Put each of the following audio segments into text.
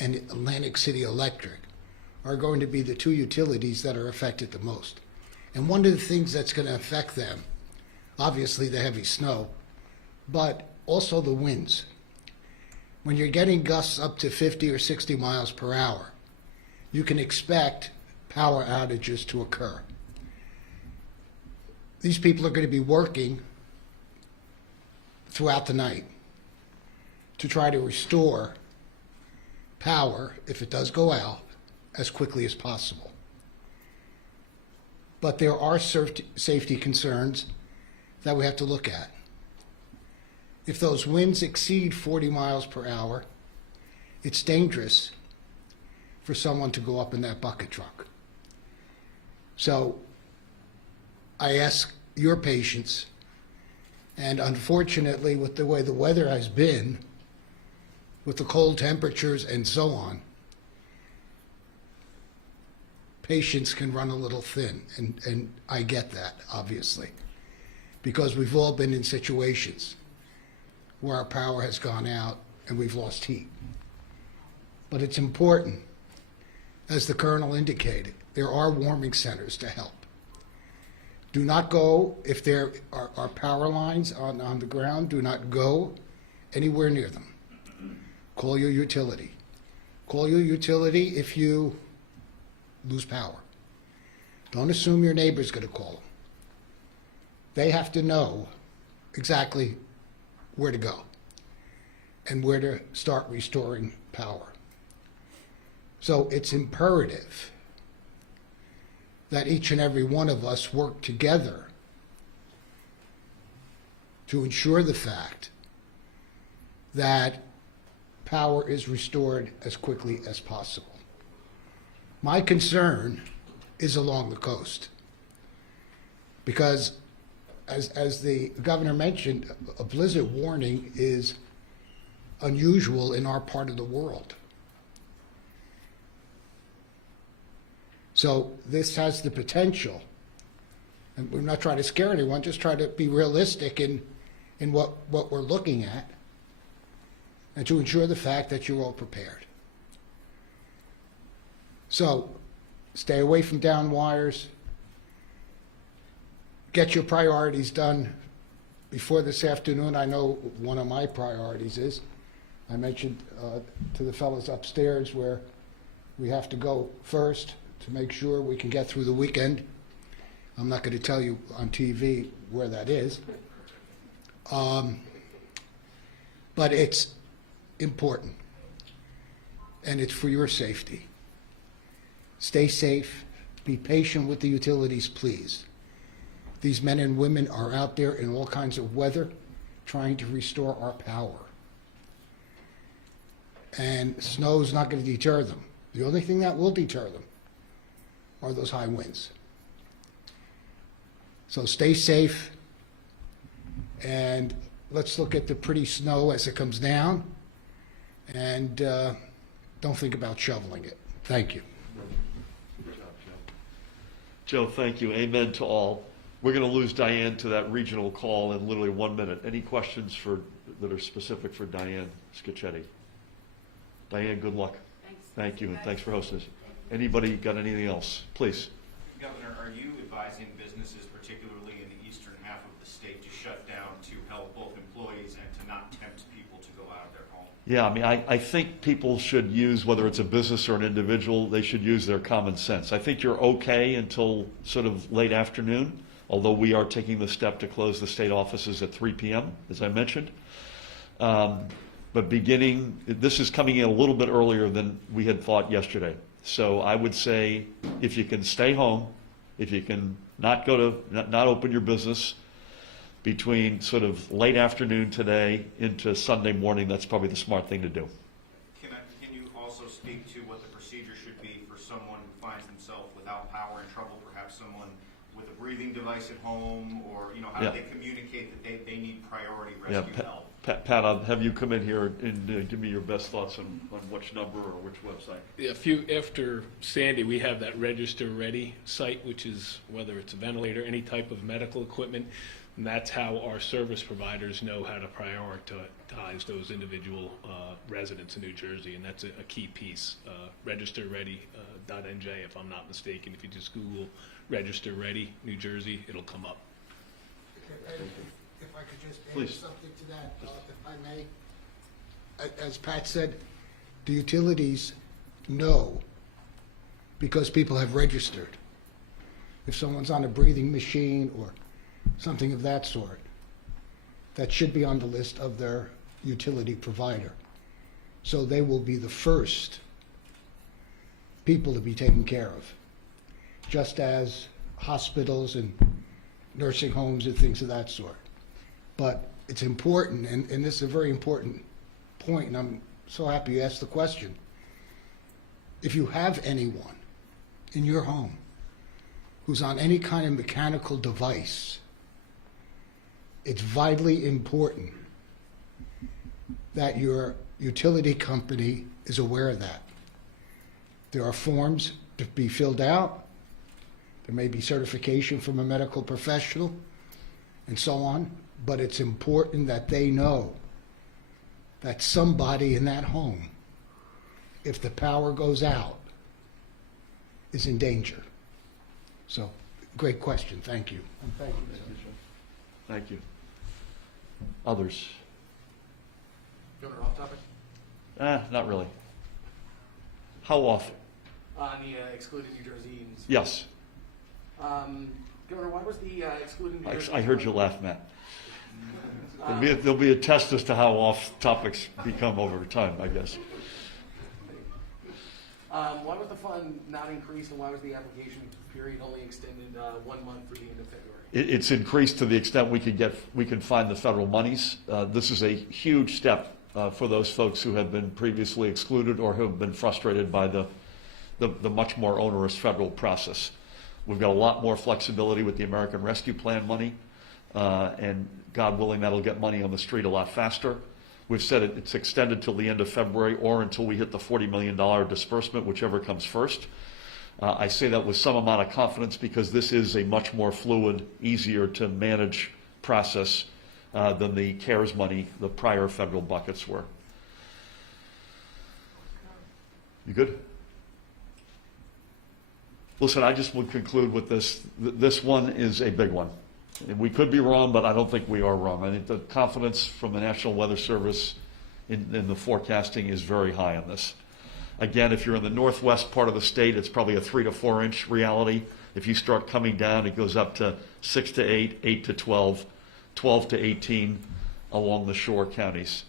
and Atlantic City Electric are going to be the two utilities that are affected the most. And one of the things that's going to affect them, obviously the heavy snow, but also the winds. When you're getting gusts up to 50 or 60 miles per hour, you can expect power outages to occur. These people are going to be working throughout the night to try to restore power, if it does go out, as quickly as possible. But there are safety concerns that we have to look at. If those winds exceed 40 miles per hour, it's dangerous for someone to go up in that bucket truck. So I ask your patience, and unfortunately, with the way the weather has been, with the cold temperatures and so on, patience can run a little thin, and I get that, obviously, because we've all been in situations where our power has gone out and we've lost heat. But it's important, as the Colonel indicated, there are warming centers to help. Do not go, if there are power lines on the ground, do not go anywhere near them. Call your utility. Call your utility if you lose power. Don't assume your neighbor's going to call them. They have to know exactly where to go and where to start restoring power. So it's imperative that each and every one of us work together to ensure the fact that power is restored as quickly as possible. My concern is along the coast, because as the governor mentioned, a blizzard warning is unusual in our part of the world. So this has the potential, and we're not trying to scare anyone, just try to be realistic in what we're looking at, and to ensure the fact that you're all prepared. So stay away from down wires. Get your priorities done before this afternoon. I know one of my priorities is, I mentioned to the fellows upstairs where we have to go first to make sure we can get through the weekend. I'm not going to tell you on TV where that is. But it's important, and it's for your safety. Stay safe. Be patient with the utilities, please. These men and women are out there in all kinds of weather trying to restore our power. And snow is not going to deter them. The only thing that will deter them are those high winds. So stay safe, and let's look at the pretty snow as it comes down, and don't think about shoveling it. Thank you. Good job, Joe. Joe, thank you. Amen to all. We're going to lose Diane to that regional call in literally 1 minute. Any questions that are specific for Diane Scacchetti? Diane, good luck. Thanks. Thank you, and thanks for hosting us. Anybody got anything else? Please. Governor, are you advising businesses, particularly in the eastern half of the state, to shut down to help both employees and to not tempt people to go out of their home? Yeah, I mean, I think people should use, whether it's a business or an individual, they should use their common sense. I think you're okay until sort of late afternoon, although we are taking the step to close the state offices at 3 p.m., as I mentioned. But this is coming in a little bit earlier than we had thought yesterday. So I would say if you can stay home, if you can not open your business between sort of late afternoon today into Sunday morning, that's probably the smart thing to do. Can you also speak to what the procedure should be for someone who finds themselves without power and trouble, perhaps someone with a breathing device at home, or how do they communicate that they need priority rescue help? Pat, I'll have you come in here and give me your best thoughts on which number or which website. After Sandy, we have that Register Ready site, which is whether it's a ventilator, any type of medical equipment. And that's how our service providers know how to prioritize those individual residents in New Jersey, and that's a key piece. RegisterReady.nj, if I'm not mistaken. If you just Google Register Ready New Jersey, it'll come up. Okay, and if I could just add Please. something to that, if I may. As Pat said, the utilities know because people have registered. If someone's on a breathing machine or something of that sort, that should be on the list of their utility provider. So they will be the first people to be taken care of, just as hospitals and nursing homes and things of that sort. But it's important, and this is a very important point, and I'm so happy you asked the question. If you have anyone in your home who's on any kind of mechanical device, it's vitally important that your utility company is aware of that. There are forms to be filled out. There may be certification from a medical professional and so on, but it's important that they know that somebody in that home, if the power goes out, is in danger. So, great question. Thank you. And thank you, sir. Thank you. Others? Governor, off topic? Not really. How often? On the excluded New Jerseyans. Yes. Governor, why was the excluded New Jersey? I heard you laugh, Matt. There'll be a test as to how off topics become over time, I guess. Why was the fund not increased, and why was the application period only extended 1 month through the end of February? It's increased to the extent we can find the federal monies. This is a huge step for those folks who have been previously excluded or who have been frustrated by the much more onerous federal process. We've got a lot more flexibility with the American Rescue Plan money, and God willing, that'll get money on the street a lot faster. We've said it's extended till the end of February or until we hit the $40 million disbursement, whichever comes first. I say that with some amount of confidence because this is a much more fluid, easier to manage process than the CARES money, the prior federal buckets were. You good? Listen, I just would conclude with this. This one is a big one. And we could be wrong, but I don't think we are wrong. I think the confidence from the National Weather Service in the forecasting is very high on this. Again, if you're in the northwest part of the state, it's probably a 3 to 4 inch reality. If you start coming down, it goes up to 6 to 8, 8 to 12, 12 to 18 along the shore counties.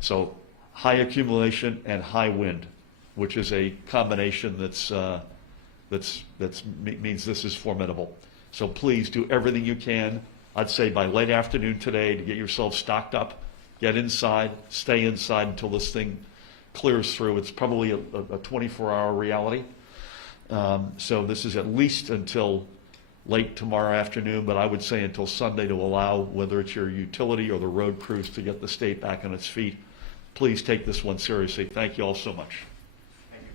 So high accumulation and high wind, which is a combination that means this is formidable. So please do everything you can. I'd say by late afternoon today to get yourself stocked up, get inside, stay inside until this thing clears through. It's probably a 24-hour reality. So this is at least until late tomorrow afternoon, but I would say until Sunday to allow whether it's your utility or the road crews to get the state back on its feet. Please take this one seriously. Thank you all so much. Thank you.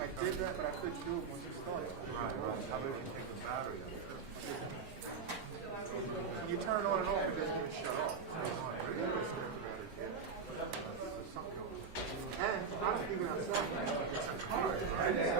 I did that, but I couldn't do it once it started. Right. How about if you take the battery out? You turn it on and off, it doesn't even shut off. And I was thinking outside, it's a card, right? So